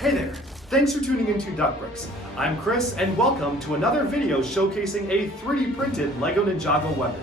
Hey there! Thanks for tuning into DuckBricks. I'm Chris, and welcome to another video showcasing a 3D printed LEGO Ninjago weapon.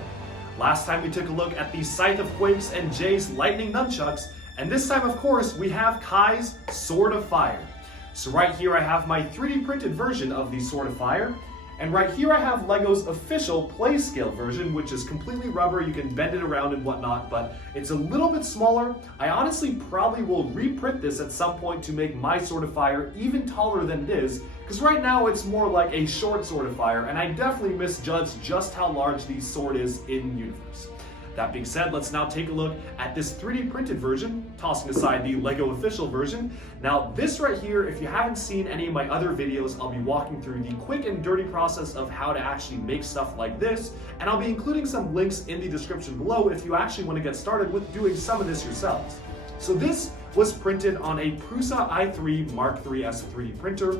Last time we took a look at the Scythe of Quakes and Jay's Lightning Nunchucks, and this time, of course, we have Kai's Sword of Fire. So right here I have my 3D printed version of the Sword of Fire, and right here I have LEGO's official play scale version, which is completely rubber. You can bend it around and whatnot, but it's a little bit smaller. I honestly probably will reprint this at some point to make my Sword of Fire even taller than it is, because right now it's more like a short Sword of Fire, and I definitely misjudged just how large the sword is in universe. That being said, let's now take a look at this 3D printed version, tossing aside the LEGO official version. Now this right here, if you haven't seen any of my other videos, I'll be walking through the quick and dirty process of how to actually make stuff like this, and I'll be including some links in the description below if you actually want to get started with doing some of this yourselves. So this was printed on a Prusa i3 Mark III's 3D printer.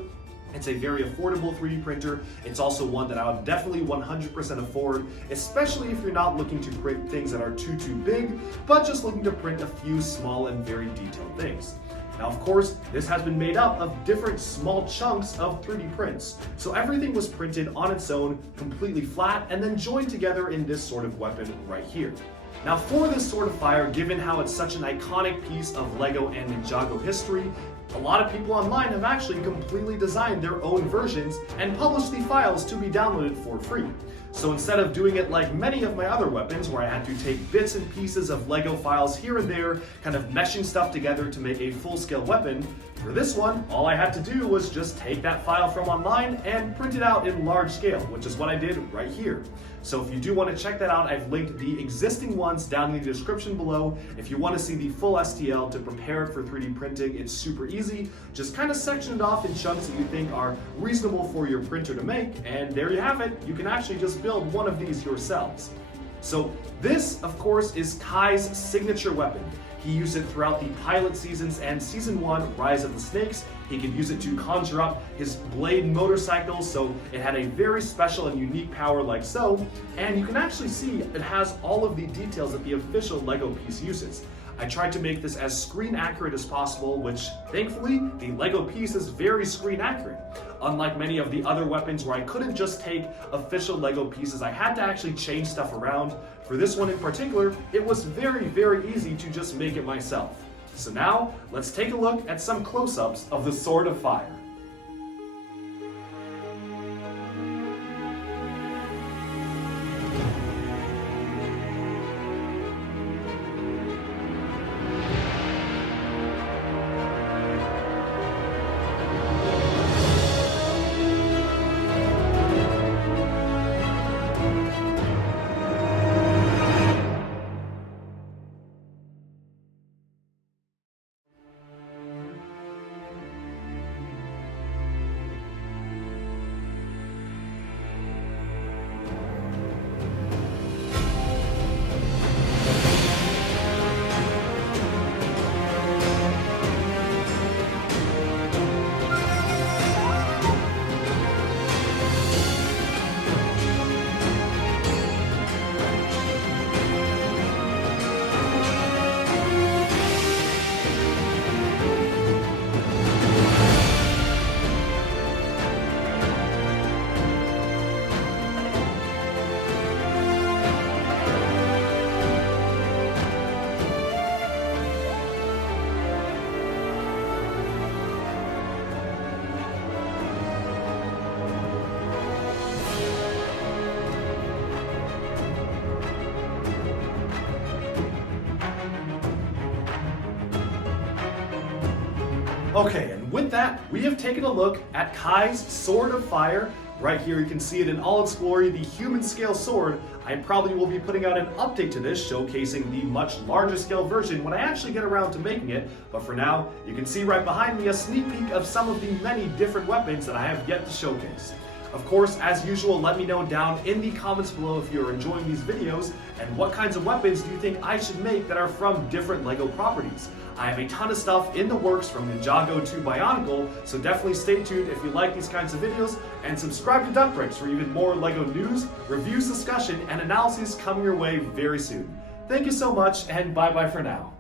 It's a very affordable 3D printer. It's also one that I would definitely 100% afford, especially if you're not looking to print things that are too big, but just looking to print a few small and very detailed things. Now, of course, this has been made up of different small chunks of 3D prints. So everything was printed on its own, completely flat, and then joined together in this sort of weapon right here. Now for this Sword of Fire, given how it's such an iconic piece of LEGO and Ninjago history, a lot of people online have actually completely designed their own versions and published the files to be downloaded for free. So instead of doing it like many of my other weapons, where I had to take bits and pieces of LEGO files here and there, kind of meshing stuff together to make a full-scale weapon, for this one, all I had to do was just take that file from online and print it out in large scale, which is what I did right here. So if you do want to check that out, I've linked the existing ones down in the description below. If you want to see the full STL to prepare it for 3D printing, it's super easy. Just kind of section it off in chunks that you think are reasonable for your printer to make, and there you have it. You can actually just build one of these yourselves. So this, of course, is Kai's signature weapon. He used it throughout the pilot seasons and Season 1, Rise of the Snakes. He could use it to conjure up his blade motorcycle, so it had a very special and unique power like so. And you can actually see it has all of the details that the official LEGO piece uses. I tried to make this as screen accurate as possible, which thankfully the LEGO piece is very screen accurate. Unlike many of the other weapons where I couldn't just take official LEGO pieces, I had to actually change stuff around. For this one in particular, it was very easy to just make it myself. So now, let's take a look at some close-ups of the Sword of Fire. Okay, and with that, we have taken a look at Kai's Sword of Fire. Right here you can see it in all its glory, the human scale sword. I probably will be putting out an update to this showcasing the much larger scale version when I actually get around to making it, but for now, you can see right behind me a sneak peek of some of the many different weapons that I have yet to showcase. Of course, as usual, let me know down in the comments below if you're enjoying these videos, and what kinds of weapons do you think I should make that are from different LEGO properties. I have a ton of stuff in the works from Ninjago to Bionicle, so definitely stay tuned if you like these kinds of videos, and subscribe to DuckBricks for even more LEGO news, reviews, discussion, and analyses coming your way very soon. Thank you so much, and bye-bye for now.